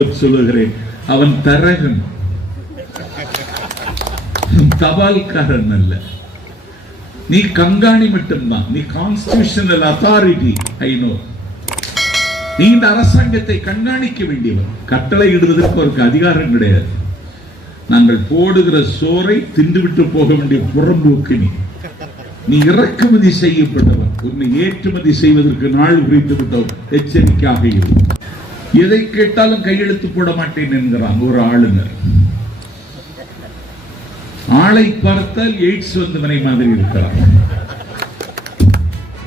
சொல்லுகிறேன், அவன் தரகன், தபால்காரன் அல்ல. நீ கண்காணி மட்டும்தான். நீ கான்ஸ்டிடியூஷனல் அத்தாரிட்டி. I know. நீ இந்த அரசாங்கத்தை கண்காணிக்க வேண்டியவர். கட்டளை இடுவதற்கு ஒரு அதிகாரம் கிடையாது. நாங்கள் போடுகிற சோறை தின்றுவிட்டு போக வேண்டிய புறம்போக்கு நீ இறக்குமதி செய்யப்பட்டவர். உன்னை ஏற்றுமதி செய்வதற்கு நாள் குறித்து விட்டோம். எச்சரிக்கையாக இருக்கும். எதை கேட்டாலும் கையெழுத்து போட மாட்டேன் என்கிறான் ஒரு ஆளுநர். ஆளை பார்த்தால் எய்ட்ஸ் வந்தவனை மாதிரி இருக்கிறான்.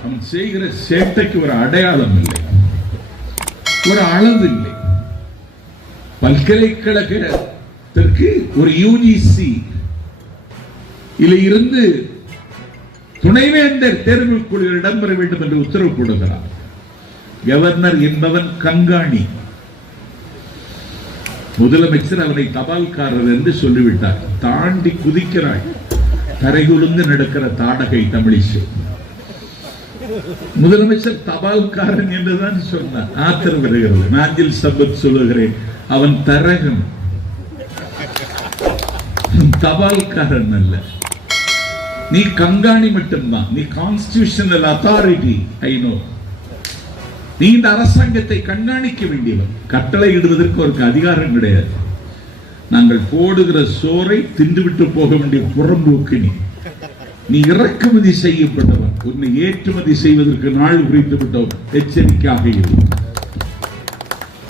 அவன் செய்கிற சேட்டைக்கு ஒரு அடையாளம் இல்லை, ஒரு அளவு இல்லை. பல்கலைக்கழகத்திற்கு ஒரு யுஜிசி இருந்து துணைவேந்தர் தேர்வுக்குழு இடம்பெற வேண்டும் என்று உத்தரவு போடுகிறார். கவர்னர் என்பவன் கண்காணி. முதலமைச்சர் அவனை தபால்காரர் என்று சொல்லிவிட்டார். தாண்டி குதிக்கிறாய். தரைகுலுந்து நடக்கிற தாடகை தமிழிசை. முதலமைச்சர் தபால்காரன் என்றுதான் சொன்னார். ஆத்திரம் வருகிறது. நாஞ்சில் சம்பத் சொல்லுகிறேன், அவன் தரகன், தபால்காரன் அல்ல. நீ கண்காணி மட்டும்தான். நீ கான்ஸ்டிடியூஷனல் அத்தாரிட்டி. I know. நீ இந்த அரசாங்கத்தை கண்காணிக்க வேண்டியவர். கட்டளை இடுவதற்கு ஒரு அதிகாரம் கிடையாது. நாங்கள் போடுகிற சோறை தின்றுவிட்டு போக வேண்டிய புறம்போக்கு நீ இறக்குமதி செய்யப்பட்டவர். உன்னை ஏற்றுமதி செய்வதற்கு நாள் குறித்து விட்டோம். எச்சரிக்கையாக இருக்கும்.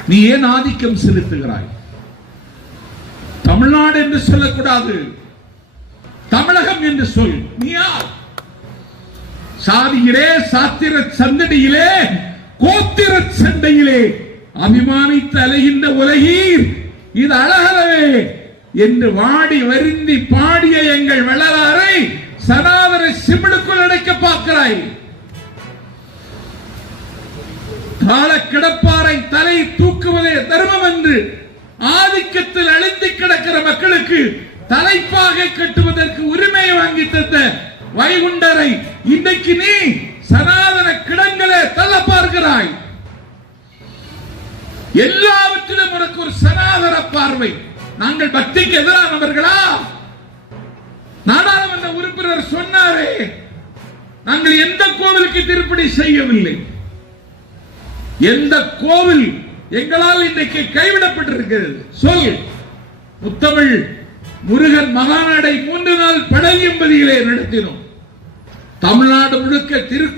நீ ஏன் ஆதிக்கம் செலுத்துகிறாய்? தமிழ்நாடு என்று சொல்லக்கூடாது, தமிழகம் என்று சொல். நீ யார்? சாதியிலே, சாத்திர சந்தடியிலே, கோத்திர சண்டையிலே அபிமானித்து அலைகின்ற உலகீர் இது அழகலவே என்று வாடி வருந்தி பாடிய எங்கள் வள்ளலாரை சனாதன சிமிழுக்குள் அடைக்க பார்க்கிறாய். கால கிடப்பாரை தலை தூக்குவதே தர்மம் என்று ஆதிக்கத்தில் அழிந்து கிடக்கிற மக்களுக்கு தலைப்பாக கட்டுவதற்கு உரிமையை வாங்கி தந்த வைகுண்டரை இன்றைக்கு நீ சனாதன கிடங்களே தள்ள பார்க்கிறாய். எல்லாவற்றிலும் உனக்கு ஒரு சனாதன பார்வை. நாங்கள் பக்திக்கு எதிரானவர்களா? நாடாளுமன்ற உறுப்பினர் சொன்னாரே, நாங்கள் எந்த கோவிலுக்கு திருப்பணி செய்யவில்லை. எந்த கோவில் எங்களால் இன்றைக்கு கைவிடப்பட்டிருக்கிறது சொல். முத்தமிழ் முருகன் மகாநாடை 3 நாள் படகு என்பதிலே நடத்தினோம். தமிழ்நாடு முழுக்க திருக்கோ